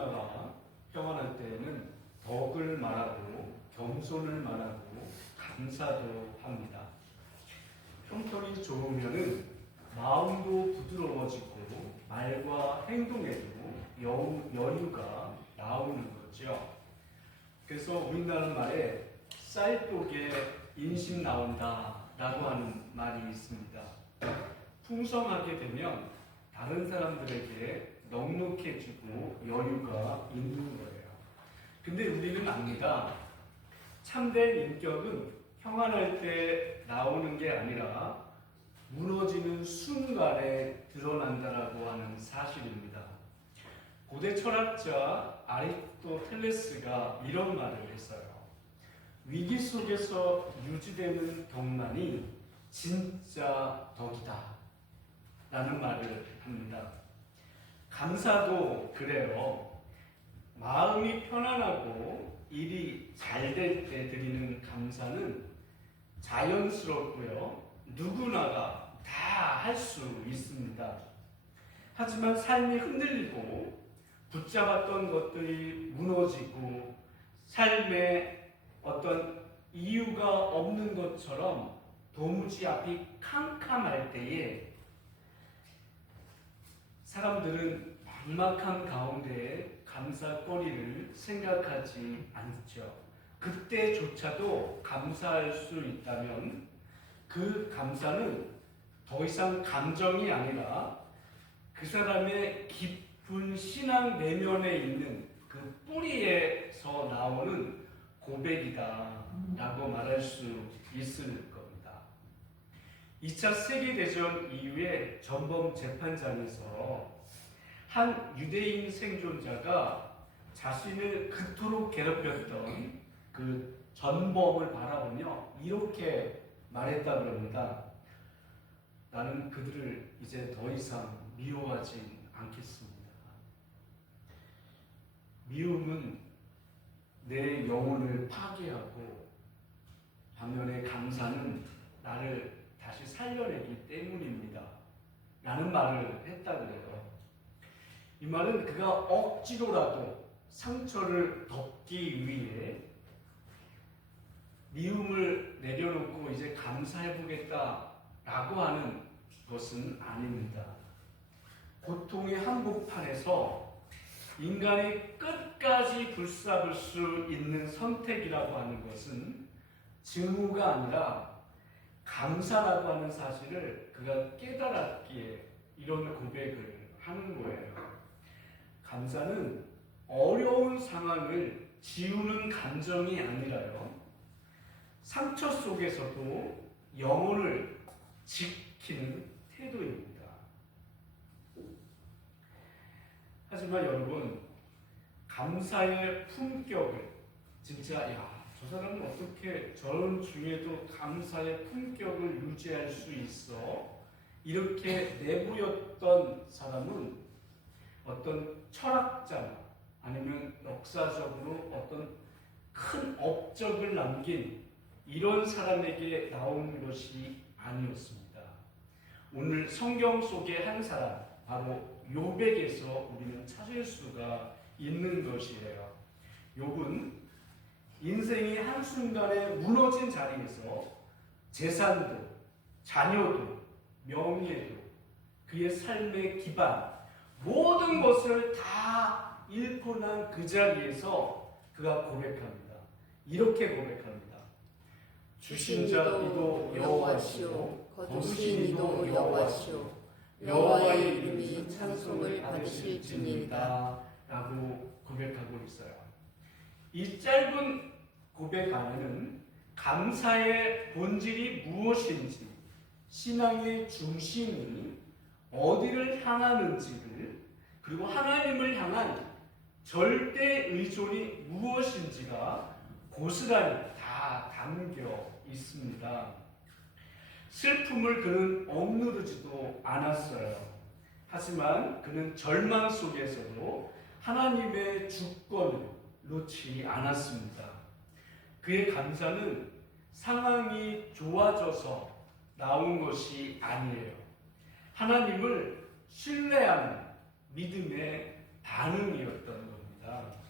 문화가 평안할 때에는 덕을 말하고 겸손을 말하고 감사도 합니다. 형편이 좋으면은 마음도 부드러워지고 말과 행동에도 여유가 나오는 거죠. 그래서 우리나라 말에 쌀독에 인심 나온다 라고 하는 말이 있습니다. 풍성하게 되면 다른 사람들에게 넉넉해지고 여유가 있는 거예요. 근데 우리는 압니다. 참된 인격은 평안할 때 나오는 게 아니라 무너지는 순간에 드러난다라고 하는 사실입니다. 고대 철학자 아리스토텔레스가 이런 말을 했어요. 위기 속에서 유지되는 덕만이 진짜 덕이다 라는 말을 합니다. 감사도 그래요. 마음이 편안하고 일이 잘 될 때 드리는 감사는 자연스럽고요. 누구나가 다 할 수 있습니다. 하지만 삶이 흔들리고 붙잡았던 것들이 무너지고 삶에 어떤 이유가 없는 것처럼 도무지 앞이 캄캄할 때에 사람들은 막막한 가운데 감사거리를 생각하지 않죠. 그때조차도 감사할 수 있다면 그 감사는 더 이상 감정이 아니라 그 사람의 깊은 신앙 내면에 있는 그 뿌리에서 나오는 고백이다 라고 말할 수 있을 겁니다. 2차 세계대전 이후에 전범 재판장에서 한 유대인 생존자가 자신을 그토록 괴롭혔던 그 전범을 바라보며 이렇게 말했다고 합니다. 나는 그들을 이제 더 이상 미워하지 않겠습니다. 미움은 내 영혼을 파괴하고 반면에 감사는 나를 다시 살려내기 때문입니다. 라는 말을 했다고 해요. 이 말은 그가 억지로라도 상처를 덮기 위해 미움을 내려놓고 이제 감사해보겠다라고 하는 것은 아닙니다. 고통의 한복판에서 인간이 끝까지 불사를 수 있는 선택이라고 하는 것은 증오가 아니라 감사라고 하는 사실을 그가 깨달았기에 이런 고백을 하는 거예요. 감사는 어려운 상황을 지우는 감정이 아니라요. 상처 속에서도 영혼을 지키는 태도입니다. 하지만 여러분, 감사의 품격을 진짜 저 사람은 어떻게 저런 중에도 감사의 품격을 유지할 수 있어? 이렇게 내보였던 사람은 어떤 철학자나 아니면 역사적으로 어떤 큰 업적을 남긴 이런 사람에게 나온 것이 아니었습니다. 오늘 성경 속의 한 사람, 바로 욥에게서 우리는 찾을 수가 있는 것이에요. 욥은 인생이 한순간에 무너진 자리에서 재산도, 자녀도, 명예도, 그의 삶의 기반, 모든 것을 다 잃고 난 그 자리에서 그가 고백합니다. 이렇게 고백합니다. 주신 자비도 여호와시오, 거두신 이도 여호와시오, 여호와의 이름이 찬송을 받으실지니이다 라고 고백하고 있어요. 이 짧은 고백 안에는 감사의 본질이 무엇인지, 신앙의 중심이 어디를 향하는지를, 그리고 하나님을 향한 절대 의존이 무엇인지가 고스란히 다 담겨 있습니다. 슬픔을 그는 억누르지도 않았어요. 하지만 그는 절망 속에서도 하나님의 주권을 놓지 않았습니다. 그의 감사는 상황이 좋아져서 나온 것이 아니에요. 하나님을 신뢰하는 믿음의 반응이었던 겁니다. 말합니다.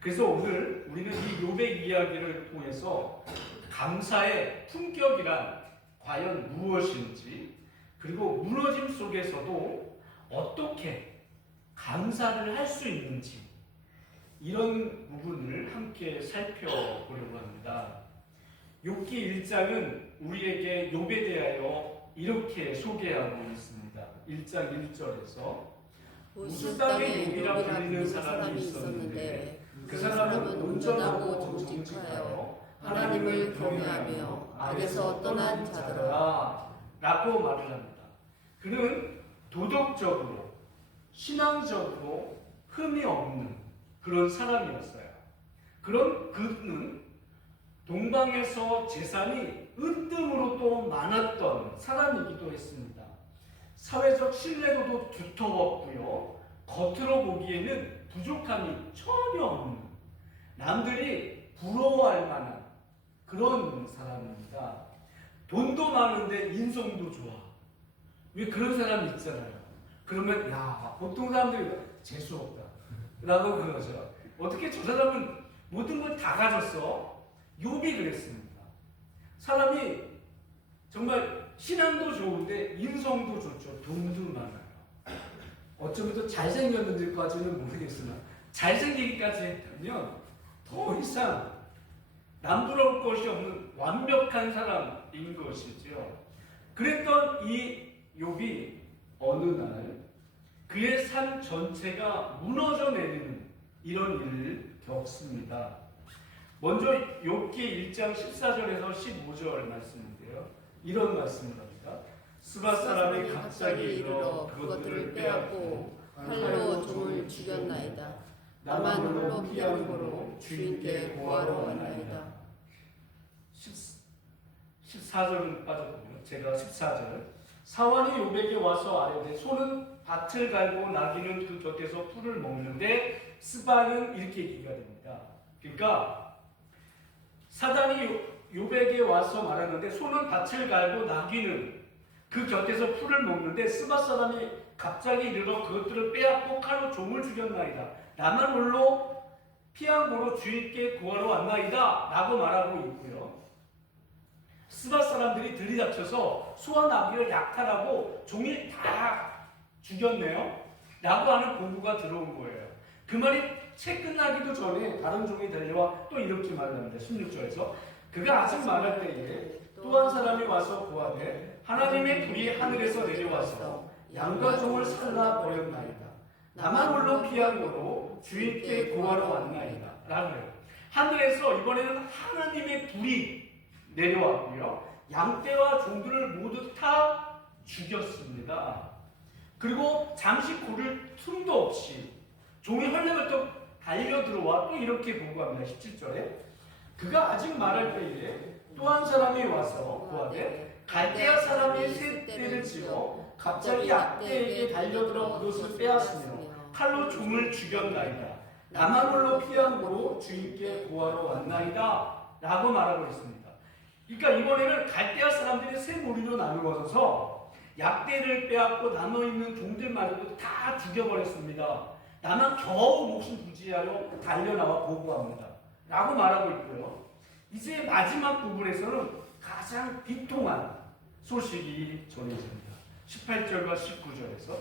그래서 오늘 우리는 이 욥의 이야기를 통해서 감사의 품격이란 과연 무엇인지, 그리고 무너짐 속에서도 어떻게 감사를 할 수 있는지, 이런 부분을 함께 살펴보려고 합니다. 욥기 1장은 우리에게 욥에 대하여 이렇게 소개하고 있습니다. 1장 1절에서 우스 땅의 욥이라 불리는 사람이 있었는데 그 사람은 온전하고 정직하여 하나님을 경외하며 악에서 떠난 자더라 라고 말을 합니다. 그는 도덕적으로, 신앙적으로 흠이 없는 그런 사람이었어요. 그런 그는 동방에서 재산이 은뜸으로 또 많았던 사람이기도 했습니다. 사회적 신뢰도도 두터웠고요. 겉으로 보기에는 부족함이 전혀 없는, 남들이 부러워할 만한 그런 사람입니다. 돈도 많은데 인성도 좋아. 왜 그런 사람이 있잖아요. 그러면 야, 보통 사람들이 재수없다 라고 그러죠. 어떻게 저 사람은 모든 걸 다 가졌어? 욥이 그랬습니다. 사람이 정말 신앙도 좋은데 인성도 좋죠. 돈도 많아요. 어쩌면 또 잘생겼는지까지는 모르겠으나 잘생기기까지 했다면 더 이상 남부러울 것이 없는 완벽한 사람인 것이죠. 그랬던 이 욥이 어느 날 그의 삶 전체가 무너져 내리는 이런 일을 겪습니다. 먼저 욥기 1장 14절에서 15절 말씀인데요. 이런 말씀을 합니다. 스바 사람이 갑자기 일어 그것들을 빼앗고 칼로 종을 죽였나이다. 나만 홀로 피한 고로 주인께 구하러 왔나이다. 14절은 빠졌군요. 제가 14절. 사환이 욥에게 와서 아뢰되 소는 밭을 갈고 나귀는 그 곁에서 풀을 먹는데 스바는 이렇게 얘기가 됩니다. 그러니까 사단이 욥에게 와서 말하는데 소는 밭을 갈고 나귀는 그 곁에서 풀을 먹는데 스바 사람이 갑자기 이르러 그것들을 빼앗고 칼로 종을 죽였나이다. 나만 홀로 피한 고로 주인께 구하러 왔나이다 라고 말하고 있고요. 스바 사람들이 들이닥쳐서 소와 나귀를 약탈하고 종이 다 죽였네요 라고 하는 보고가 들어온 거예요. 그 말이 채 끝나기도 전에 다른 종이 달려와 또 이렇게 말을 합니다. 16절에서 그가 아직 말할 때에 또 한 사람이 와서 고하되 하나님의 불이 하늘에서 내려와서 양과 종을 살라 버렸나이다. 나만 홀로 피한 거로 주인께 구하러 왔나이다 라고 해요. 하늘에서 이번에는 하나님의 불이 내려왔고요. 양떼와 종들을 모두 다 죽였습니다. 그리고 잠시 고를 틈도 없이 종이 헐레벌떡 달려들어와 또 이렇게 보고합니다. 17절에 그가 아직 말할 때에 또 한 사람이 와서 고하되 갈대아 사람이 새 떼를 지어 갑자기 약대에게 달려들어 그것을 빼앗으며 칼로 종을 죽였나이다. 나만 홀로 피한 고로 주인께 구하러 왔나이다 라고 말하고 있습니다. 그러니까 이번에는 갈대아 사람들이 세 무리로 나누어져서 약대를 빼앗고 남아있는 종들 말고도 다 죽여버렸습니다. 나만 겨우 목숨 부지하여 달려나와 보고합니다 라고 말하고 있고요. 이제 마지막 부분에서는 가장 비통한 소식이 전해집니다. 18절과 19절에서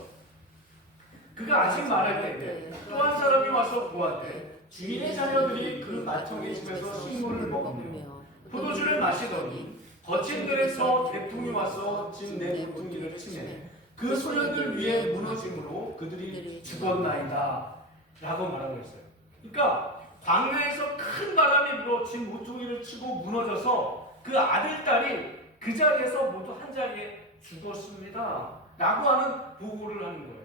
그가 아직 말할 때에 또 한 사람이 와서 고하되 주인의 자녀들이 그 마청의 집에서 식물을 먹으며 포도주를 마시더니 거친들에서 개풍이 와서 집 내 모퉁이를 치매 그 소년들 위에 무너짐으로 그들이 죽었나이다 라고 말하고 있어요. 그러니까 광야에서 큰 바람이 불어 집 모퉁이를 치고 무너져서 그 아들, 딸이 그 자리에서 모두 한 자리에 죽었습니다 라고 하는 보고를 하는 거예요.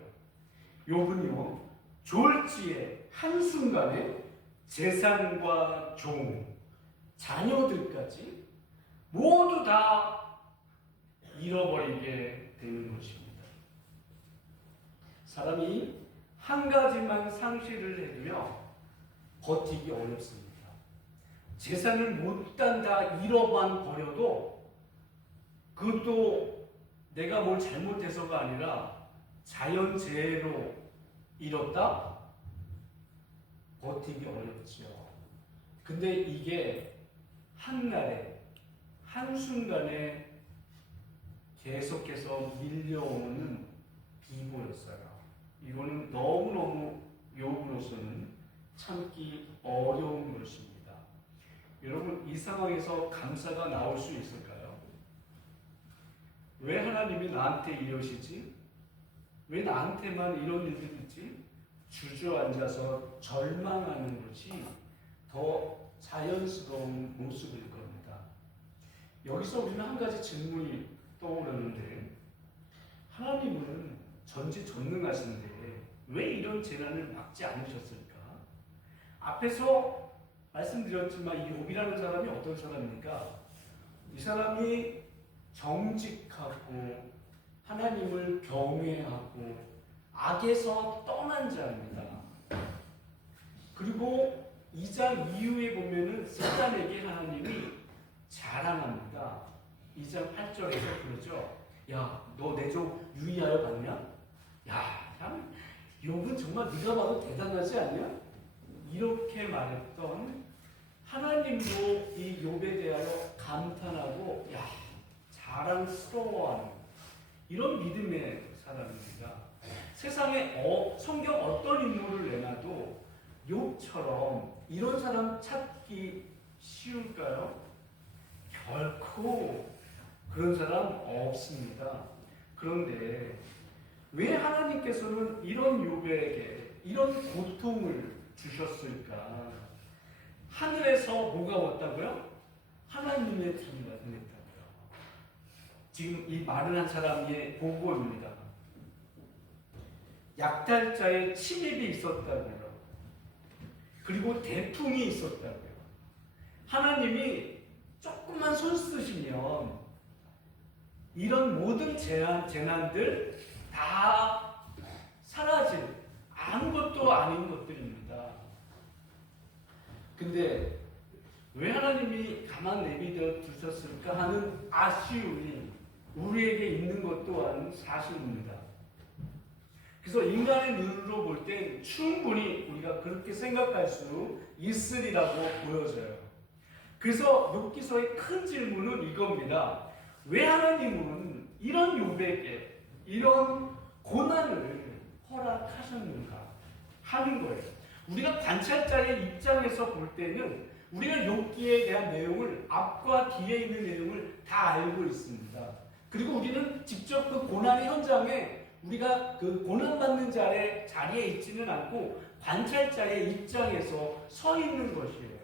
욥은요, 졸지에 한순간에 재산과 종, 자녀들까지 모두 다 잃어버리게 되는 것입니다. 사람이 한 가지만 상실을 해도요, 버티기 어렵습니다. 재산을 못단 다 잃어만 버려도 그것도 내가 뭘 잘못해서가 아니라 자연재해로 잃었다? 버티기 어렵죠. 근데 이게 한날에 한순간에 계속해서 밀려오는 비보였어요. 이거는 너무너무 욥으로서는 참기 어려운 것입니다. 여러분, 이 상황에서 감사가 나올 수 있을까요? 왜 하나님이 나한테 이러시지? 왜 나한테만 이런 일들이 있지? 주저앉아서 절망하는 것이 더 자연스러운 모습일 겁니다. 여기서 우리는 한 가지 질문이 떠오르는데, 하나님은 전지전능하신데 왜 이런 재난을 막지 않으셨을까? 앞에서 말씀드렸지만 이 욥이라는 사람이 어떤 사람입니까? 이 사람이 정직하고 하나님을 경외하고 악에서 떠난 자입니다. 그리고 2장 이후에 보면은 사단에게 하나님이 자랑합니다. 2장 8절에서 그러죠. 야, 너 내 종 유의하여 봤냐? 야, 참 욥은 정말 네가 봐도 대단하지 않냐? 이렇게 말했던 하나님도 이 욥에 대하여 감탄하고 야, 자랑스러워하는 이런 믿음의 사람입니다. 세상에 성경 어떤 인물을 내놔도 욥처럼 이런 사람 찾기 쉬울까요? 결코 그런 사람 없습니다. 그런데 왜 하나님께서는 이런 욥에게 이런 고통을 주셨을까? 하늘에서 뭐가 왔다고요? 하나님의 비가 내렸다고요. 지금 이 말을 한 사람의 보고입니다. 약탈자의 침입이 있었다고요. 그리고 대풍이 있었다고요. 하나님이 조금만 손 쓰시면 이런 모든 재난들 다 사라질 아무것도 아닌 것들입니다. 근데 왜 하나님이 가만 내비려 두셨을까 하는 아쉬움이 우리에게 있는 것 또한 사실입니다. 그래서 인간의 눈으로 볼 때 충분히 우리가 그렇게 생각할 수 있으리라고 보여져요. 그래서 욥기서의 큰 질문은 이겁니다. 왜 하나님은 이런 욥에게 이런 고난을 허락하셨는가 하는 거예요. 우리가 관찰자의 입장에서 볼 때는 우리가 욥기에 대한 내용을 앞과 뒤에 있는 내용을 다 알고 있습니다. 그리고 우리는 직접 그 고난의 현장에 우리가 그 고난받는 자리에 있지는 않고 관찰자의 입장에서 서 있는 것이에요.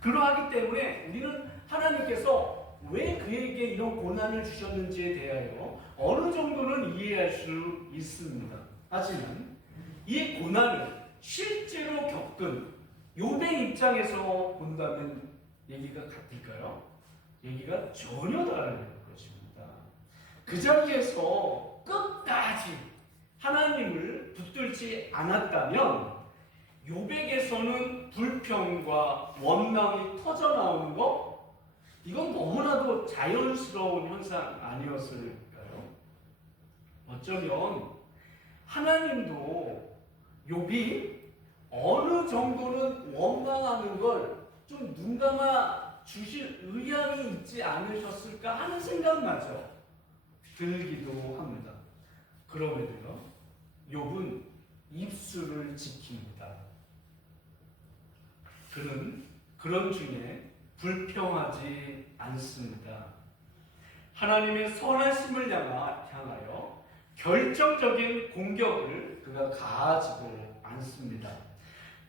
그러하기 때문에 우리는 하나님께서 왜 그에게 이런 고난을 주셨는지에 대하여 어느 정도는 이해할 수 있습니다. 하지만 이 고난을 실제로 겪은 욥의 입장에서 본다면 얘기가 같을까요? 얘기가 전혀 다른 것입니다. 그 자리에서 끝까지 하나님을 붙들지 않았다면 욥에게서는 불평과 원망이 터져나오는 거, 이건 너무나도 자연스러운 현상 아니었을까요? 어쩌면 하나님도 욥이 어느 정도는 원망하는 걸 좀 눈감아 주실 의향이 있지 않으셨을까 하는 생각마저 들기도 합니다. 그럼에도요, 욥은 입술을 지킵니다. 그는 그런 중에 불평하지 않습니다. 하나님의 선하심을 향하여 결정적인 공격을 그가 가하지도 않습니다.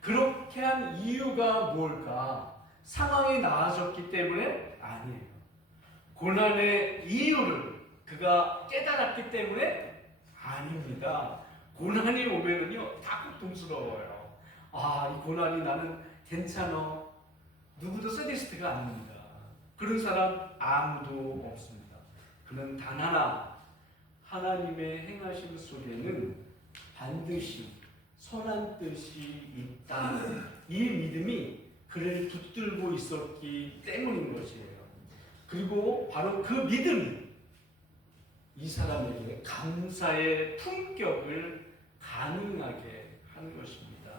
그렇게 한 이유가 뭘까? 상황이 나아졌기 때문에? 아니에요. 고난의 이유를 그가 깨달았기 때문에? 아닙니다. 고난이 오면은요, 다 고통스러워요. 이 고난이 나는 괜찮아. 누구도 서디스트가 아닙니다. 그런 사람 아무도 없습니다. 그는 단 하나, 하나님의 행하심 속에는 반드시 선한 뜻이 있다. 이 믿음이 그를 붙들고 있었기 때문인 것이에요. 그리고 바로 그 믿음이 이 사람에게 감사의 품격을 가능하게 한 것입니다.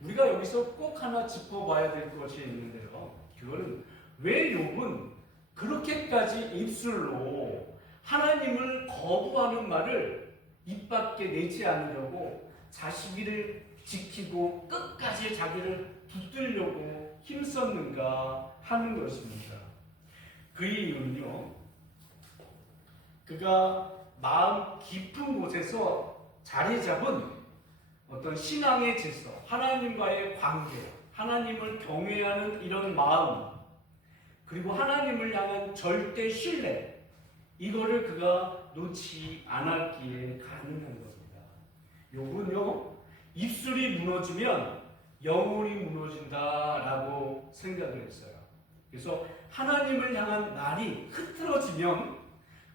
우리가 여기서 꼭 하나 짚어봐야 될 것이 있는데요. 그거는 왜 욥은 그렇게까지 입술로 하나님을 거부하는 말을 입 밖에 내지 않으려고 자식을 지키고 끝까지 자기를 붙들려고 힘썼는가 하는 것입니다. 그 이유는요, 그가 마음 깊은 곳에서 자리 잡은 어떤 신앙의 질서, 하나님과의 관계, 하나님을 경외하는 이런 마음, 그리고 하나님을 향한 절대 신뢰, 이거를 그가 놓지 않았기에 가능한 겁니다. 욥은요, 입술이 무너지면 영혼이 무너진다라고 생각을 했어요. 그래서 하나님을 향한 말이 흐트러지면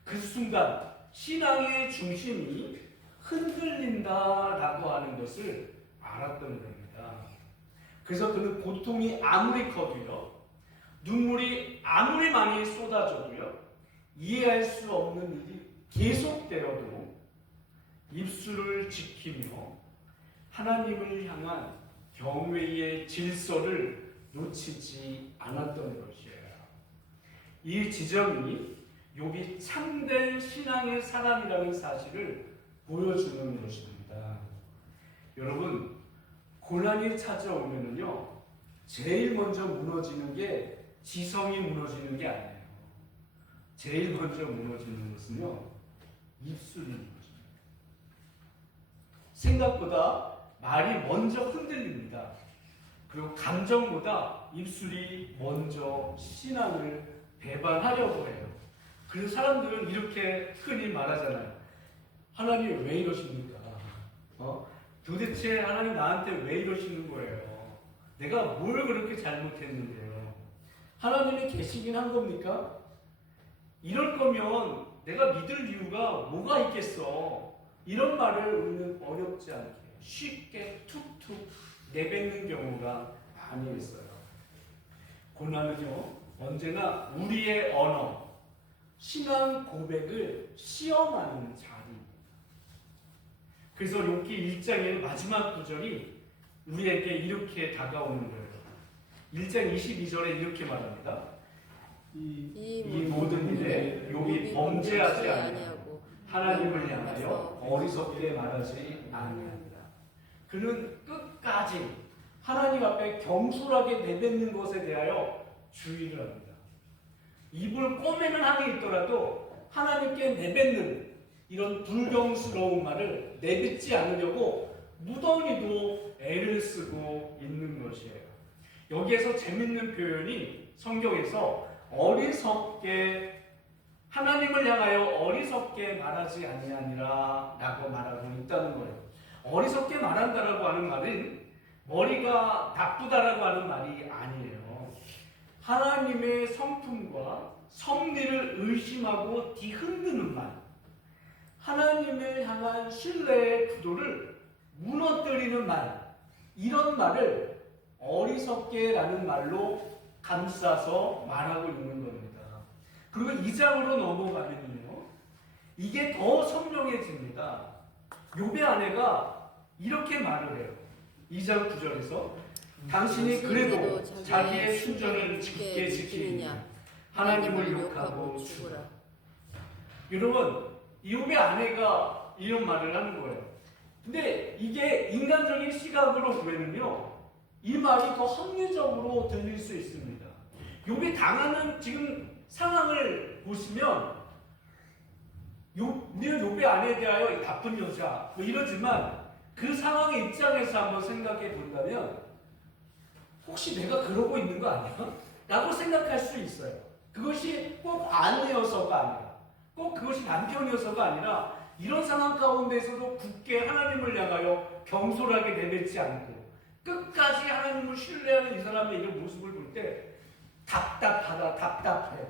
그 순간 신앙의 중심이 흔들린다라고 하는 것을 알았던 겁니다. 그래서 그는 고통이 아무리 커도요, 눈물이 아무리 많이 쏟아져도요, 이해할 수 없는 일이 계속되어도 입술을 지키며 하나님을 향한 경외의 질서를 놓치지 않았던 것이에요. 이 지점이 욥이 참된 신앙의 사람이라는 사실을 보여주는 것입니다. 여러분, 고난이 찾아오면은요, 제일 먼저 무너지는 게 지성이 무너지는 게 아니에요. 제일 먼저 무너지는 것은요, 입술이 무너집니다. 생각보다 말이 먼저 흔들립니다. 그리고 감정보다 입술이 먼저 신앙을 배반하려고 해요. 그래서 사람들은 이렇게 흔히 말하잖아요. 하나님 왜 이러십니까? 도대체 하나님 나한테 왜 이러시는 거예요? 내가 뭘 그렇게 잘못했는데요? 하나님이 계시긴 한 겁니까? 이럴 거면 내가 믿을 이유가 뭐가 있겠어? 이런 말을 우리는 어렵지 않게 쉽게 툭툭 내뱉는 경우가 많이 있어요. 고난은요, 언제나 우리의 언어, 신앙 고백을 시험하는 자리입니다. 그래서 욥기 1장의 마지막 구절이 우리에게 이렇게 다가오는 거예요. 1장 22절에 이렇게 말합니다. 이 모든 일에 욥이 범죄하지 아니하고 하나님을 향하여 어리석게 말하지 아니합니다. 그는 끝까지 하나님 앞에 경솔하게 내뱉는 것에 대하여 주의를 합니다. 입을 꼬매는 한이 있더라도 하나님께 내뱉는 이런 불경스러운 말을 내뱉지 않으려고 무던히도 애를 쓰고 있는 것이에요. 여기에서 재밌는 표현이 성경에서 어리석게, 하나님을 향하여 어리석게 말하지 아니하니라 라고 말하고 있다는 거예요. 어리석게 말한다라고 하는 말은 머리가 나쁘다라고 하는 말이 아니에요. 하나님의 성품과 섭리를 의심하고 뒤흔드는 말, 하나님을 향한 신뢰의 구도를 무너뜨리는 말, 이런 말을 어리석게라는 말로 감싸서 말하고 있는 겁니다. 그리고 2장으로 넘어가면요, 이게 더 선명해집니다. 욥의 아내가 이렇게 말을 해요. 2장 9절에서 당신이 그래도 자기의 순전을 굳게 지키느냐 하나님을 욕하고 죽으라. 여러분, 욥의 아내가 이런 말을 하는 거예요. 근데 이게 인간적인 시각으로 보면은요, 이 말이 더 합리적으로 들릴 수 있습니다. 욥이 당하는 지금 상황을 보시면, 우리는 욥의 아내에 대하여 나쁜 여자 뭐 이러지만 그 상황의 입장에서 한번 생각해 본다면 혹시 내가 그러고 있는 거 아니야? 라고 생각할 수 있어요. 그것이 꼭 아내여서가 아니라, 꼭 그것이 남편이어서가 아니라, 이런 상황 가운데서도 굳게 하나님을 향하여 경솔하게 내뱉지 않고 끝까지 하나님을 신뢰하는 이 사람의 이런 모습을 볼 때 답답하다, 답답해.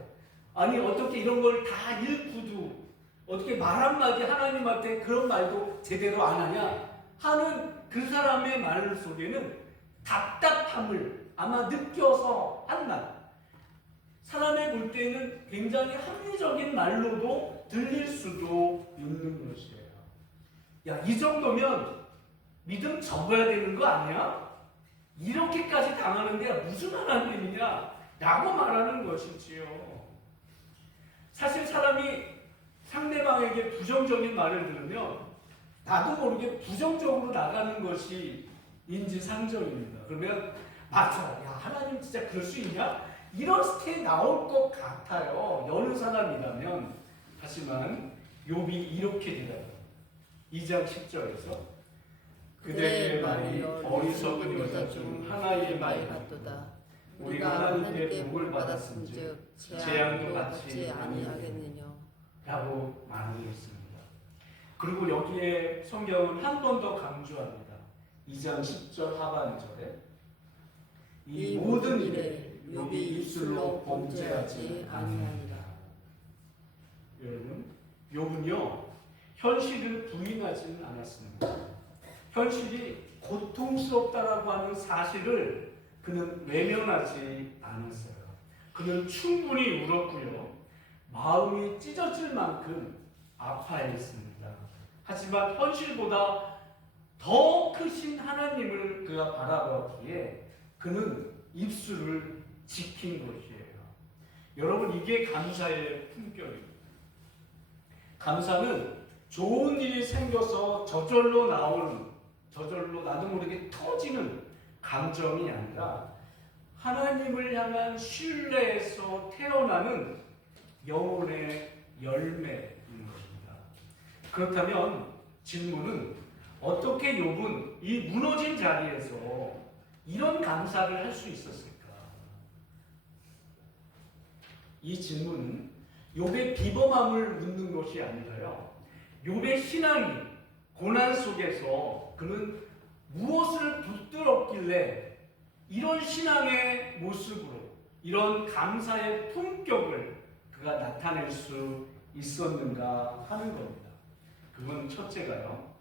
아니 어떻게 이런 걸 다 읽고도 어떻게 말 한마디 하나님한테 그런 말도 제대로 안 하냐 하는 그 사람의 말 속에는 답답함을 아마 느껴서 한 말, 사람의 볼 때는 굉장히 합리적인 말로도 들릴 수도 있는 것이에요. 야, 이 정도면 믿음 접어야 되는 거 아니야? 이렇게까지 당하는데 무슨 하나님이냐? 라고 말하는 것이지요. 사실 사람이 상대방에게 부정적인 말을 들으면 나도 모르게 부정적으로 나가는 것이 인지상정입니다. 그러면 맞아, 야 하나님 진짜 그럴 수 있냐? 이런 스테이 나올 것 같아요. 여느 사람이라면. 하지만 욥이 이렇게 대답합니다. 2장 10절에서 그대의 말이 어리석은 여자 중 하나의 말 같도다. 우리가 하나님께 복을 받았은즉 재앙도 받지 아니하겠느냐 라고 말하고 있습니다. 그리고 여기에 성경은 한 번 더 강조합니다. 2장 10절 하반절에 이 모든 일에 욥이 입술로 범죄하지 아니하니라. 여러분, 욥은요 현실을 부인하지는 않았습니다. 현실이 고통스럽다라고 하는 사실을 그는 외면하지 않았어요. 그는 충분히 울었고요. 마음이 찢어질 만큼 아파했습니다. 하지만 현실보다 더 크신 하나님을 그가 바라보았기에 그는 입술을 지킨 것이에요. 여러분, 이게 감사의 품격입니다. 감사는 좋은 일이 생겨서 저절로 나오는, 저절로 나도 모르게 터지는 감정이 아니라 하나님을 향한 신뢰에서 태어나는 영혼의 열매인 것입니다. 그렇다면 질문은 어떻게 욥은 이 무너진 자리에서 이런 감사를 할 수 있었을까? 이 질문은 욥의 비범함을 묻는 것이 아니라요. 욥의 신앙이 고난 속에서 그는 무엇을 붙들었길래 이런 신앙의 모습으로 이런 감사의 품격을 그가 나타낼 수 있었는가 하는 겁니다. 그건 첫째가요.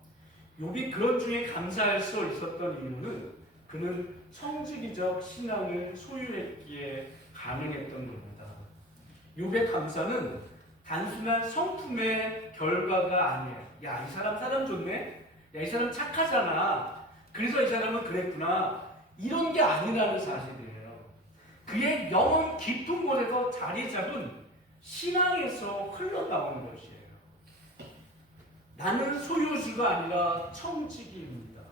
욥이 그런 중에 감사할 수 있었던 이유는 그는 청지기적 신앙을 소유했기에 가능했던 겁니다. 욥의 감사는 단순한 성품의 결과가 아니에요. 야, 이 사람 좋네? 야, 이 사람 착하잖아. 그래서 이 사람은 그랬구나. 이런 게 아니라는 사실이에요. 그의 영혼 깊은 곳에서 자리 잡은 신앙에서 흘러나오는 것이에요. 나는 소유주가 아니라 청지기입니다.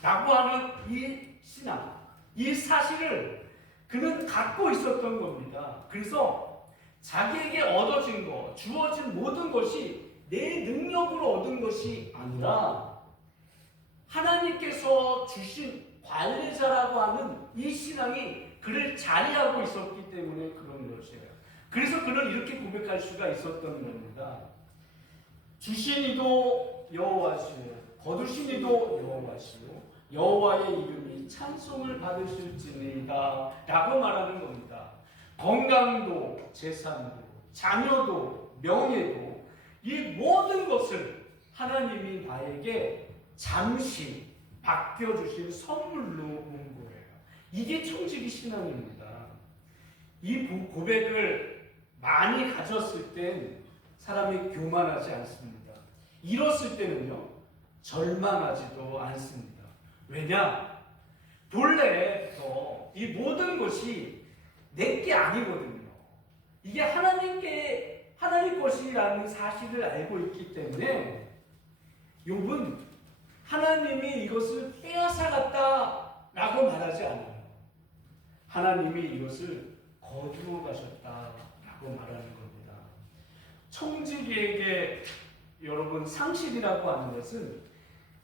라고 하는 이 신앙, 이 사실을 그는 갖고 있었던 겁니다. 그래서 자기에게 얻어진 것, 주어진 모든 것이 내 능력으로 얻은 것이 아니라 하나님께서 주신 관리자라고 하는 이 신앙이 그를 자리하고 있었기 때문에 그런 것이에요. 그래서 그는 이렇게 고백할 수가 있었던 겁니다. 주신 이도 여호와시요, 거두신 이도 여호와시요, 여호와의 이름이 찬송을 받으실지니이다 라고 말하는 겁니다. 건강도 재산도 자녀도 명예도 이 모든 것을 하나님이 나에게 잠시 맡겨주신 선물로 온 거예요. 이게 청지기 신앙입니다. 이 고백을 많이 가졌을 땐 사람이 교만하지 않습니다. 잃었을 때는요 절망하지도 않습니다. 왜냐? 본래부터 이 모든 것이 내게 아니거든요. 이게 하나님 것이라는 사실을 알고 있기 때문에 욥은 하나님이 이것을 빼앗아갔다라고 말하지 않아요. 하나님이 이것을 거두어 가셨다라고 말하는 겁니다. 청지기에게 여러분 상실이라고 하는 것은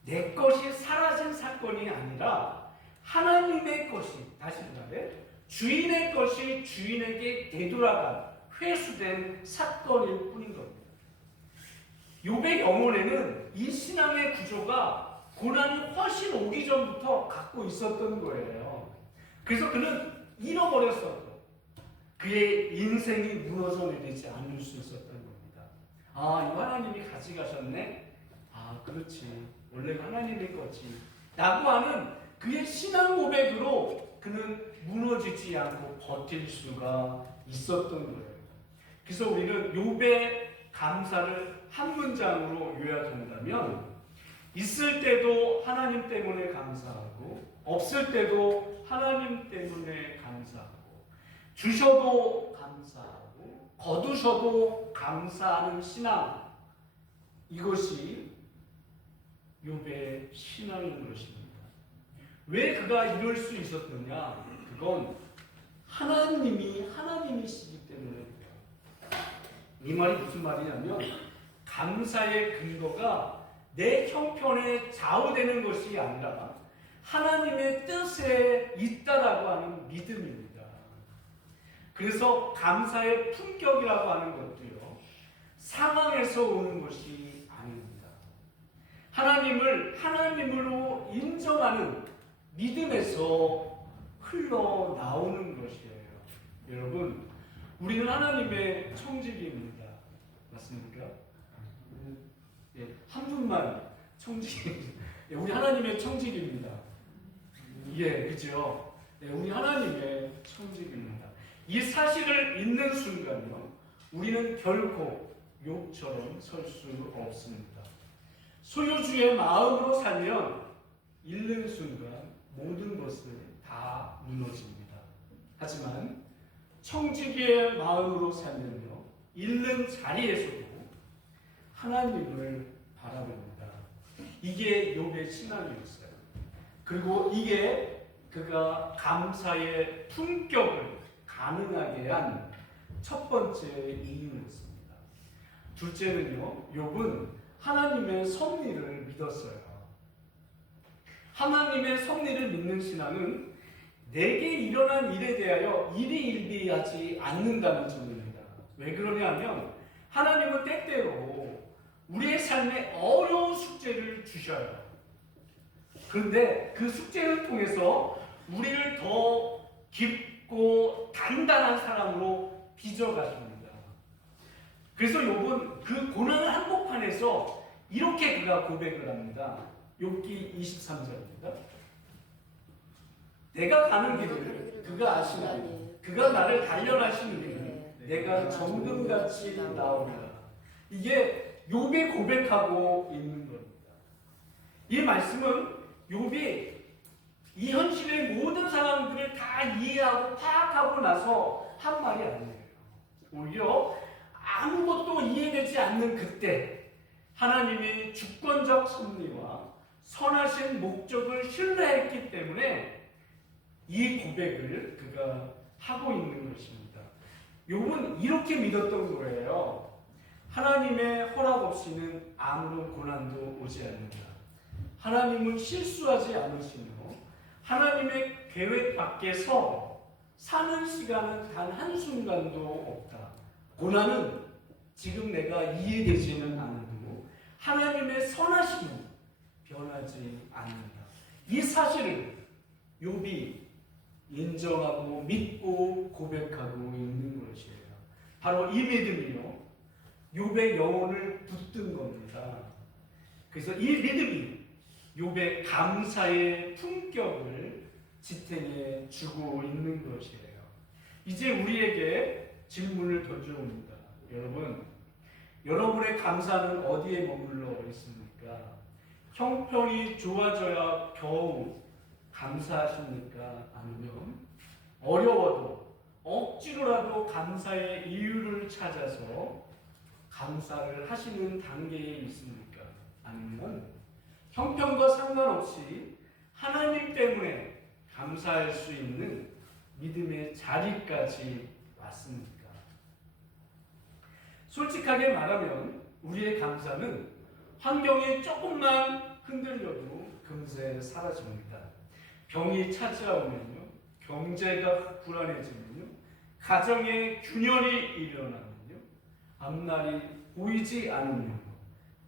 내 것이 사라진 사건이 아니라 하나님의 것이, 다시 말해 주인의 것이 주인에게 되돌아간 회수된 사건일 뿐인 겁니다. 욥의 영혼에는 이 신앙의 구조가 고난이 훨씬 오기 전부터 갖고 있었던 거예요. 그래서 그는 잃어버렸어도 그의 인생이 무너져 내리지 않을 수 있었던 겁니다. 아, 이거 하나님이 가져가셨네? 아, 그렇지. 원래 하나님의 거지. 라고 하는 그의 신앙 고백으로 그는 무너지지 않고 버틸 수가 있었던 거예요. 그래서 우리는 욥의 감사를 한 문장으로 요약한다면 있을 때도 하나님 때문에 감사하고 없을 때도 하나님 때문에 감사하고, 주셔도 감사하고, 거두셔도 감사하는 신앙, 이것이 욥의 신앙인 것입니다. 왜 그가 이럴 수 있었느냐? 그건 하나님이시기 때문에. 이 말이 무슨 말이냐면, 감사의 근거가 내 형편에 좌우되는 것이 아니라 하나님의 뜻에 있다라고 하는 믿음입니다. 그래서 감사의 품격이라고 하는 것도요, 상황에서 오는 것이 아닙니다. 하나님을 하나님으로 인정하는 믿음에서 흘러나오는 것이에요. 여러분, 우리는 하나님의 청지기입니다. 맞습니까? 예, 한 분만 청지기. 예, 우리 하나님의 청지기입니다. 예, 그죠? 예, 우리 하나님의 청지기입니다. 이 사실을 믿는 순간요, 우리는 결코 욥처럼 설 수 없습니다. 소유주의 마음으로 살면 잃는 순간 모든 것을 다 무너집니다. 하지만 청지기의 마음으로 살면요, 잃는 자리에서도 하나님을 바라봅니다. 이게 욥의 신앙이었어요. 그리고 이게 그가 감사의 품격을 가능하게 한 첫 번째 이유였습니다. 둘째는요, 욥은 하나님의 섭리를 믿었어요. 하나님의 섭리를 믿는 신앙은 내게 일어난 일에 대하여 일희일비하지 않는다는 점입니다. 왜 그러냐면 하나님은 때때로 우리의 삶에 어려운 숙제를 주셔요. 그런데 그 숙제를 통해서 우리를 더 깊고 단단한 사람으로 빚어가십니다. 그래서 욥은 그 고난의 한복판에서 이렇게 그가 고백을 합니다. 욥기 23절입니다. 내가 가는 길을 그가 아시나니 그가 나를 단련하시는 길을 내가 정금같이 나오리라. 이게 욥이 고백하고 있는 겁니다. 이 말씀은 욥이 이 현실의 모든 상황들을 다 이해하고 파악하고 나서 한 말이 아니에요. 오히려 아무것도 이해되지 않는 그때 하나님이 주권적 섭리와 선하신 목적을 신뢰했기 때문에 이 고백을 그가 하고 있는 것입니다. 욥은 이렇게 믿었던 거예요. 하나님의 허락 없이는 아무런 고난도 오지 않는다. 하나님은 실수하지 않으시며 하나님의 계획 밖에서 사는 시간은 단 한순간도 없다. 고난은 지금 내가 이해되지는 않아도 하나님의 선하심은 변하지 않는다. 이 사실을 욥이 인정하고 믿고 고백하고 있는 것이에요. 바로 이 믿음이요, 욥의 영혼을 붙든 겁니다. 그래서 이 믿음이 욥의 감사의 품격을 지탱해 주고 있는 것이에요. 이제 우리에게 질문을 던져옵니다. 여러분, 여러분의 감사는 어디에 머물러 있습니까? 형편이 좋아져야 겨우 감사하십니까? 아니면 어려워도 억지로라도 감사의 이유를 찾아서 감사를 하시는 단계에 있습니까? 아니면 형편과 상관없이 하나님 때문에 감사할 수 있는 믿음의 자리까지 왔습니까? 솔직하게 말하면 우리의 감사는 환경이 조금만 흔들려도 금세 사라집니다. 병이 찾아오면요, 경제가 불안해지면요, 가정에 균열이 일어나면요, 앞날이 보이지 않으면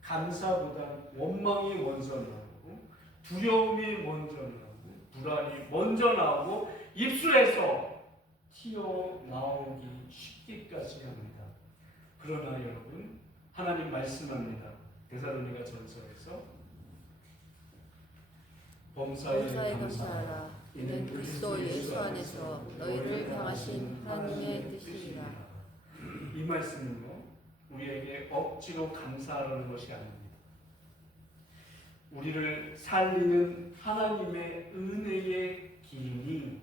감사보다 원망이 먼저 나오고 두려움이 먼저 나오고 불안이 먼저 나오고 입술에서 튀어나오기 쉽기까지 합니다. 그러나 여러분, 하나님 말씀합니다. 데살로니가 전서에서 범사에 감사하라. 이는 그리스도 예수 안에서 너희를 향하신 하나님의 뜻이니라. 이 말씀은요, 우리에게 억지로 감사하라는 것이 아닙니다. 우리를 살리는 하나님의 은혜의 기인이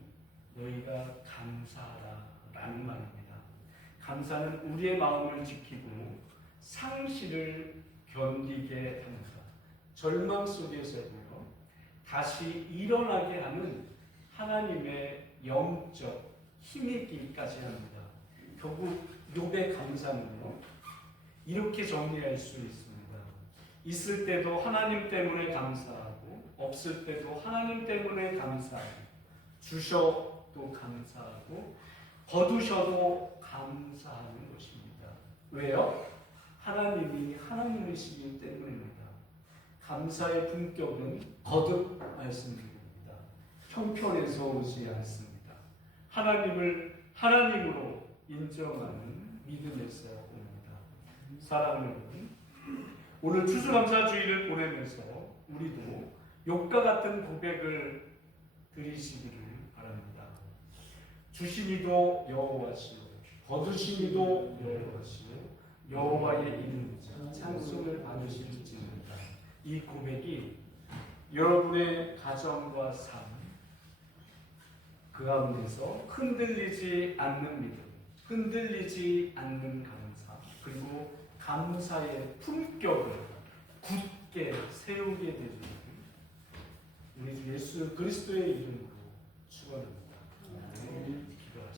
감사는 우리의 마음을 지키고 상실을 견디게 합니다. 절망 속에서도요, 다시 일어나게 하는 하나님의 영적 힘이기까지 합니다. 결국 욥의 감사는요, 이렇게 정리할 수 있습니다. 있을 때도 하나님 때문에 감사하고, 없을 때도 하나님 때문에 감사하고, 주셔도 감사하고, 거두셔도 감사하는 것입니다. 왜요? 하나님이 하나님이시기 때문입니다. 감사의 품격은 거듭 말씀드립니다. 형편에서 오지 않습니다. 하나님을 하나님으로 인정하는 믿음에서 옵니다. 사랑하는 여러분, 오늘 추수감사주의를 보내면서 우리도 욥과 같은 고백을 드리시기를 바랍니다. 주시니도 여호와시요, 거두시니도 여호와시요, 여호와의 이름 찬송을 받으실지니라. 이 고백이 여러분의 가정과 삶, 그 가운데서 흔들리지 않는 믿음, 흔들리지 않는 감사, 그리고 감사의 품격을 굳게 세우게 되는 우리 주 예수 그리스도의 이름으로 축원합니다.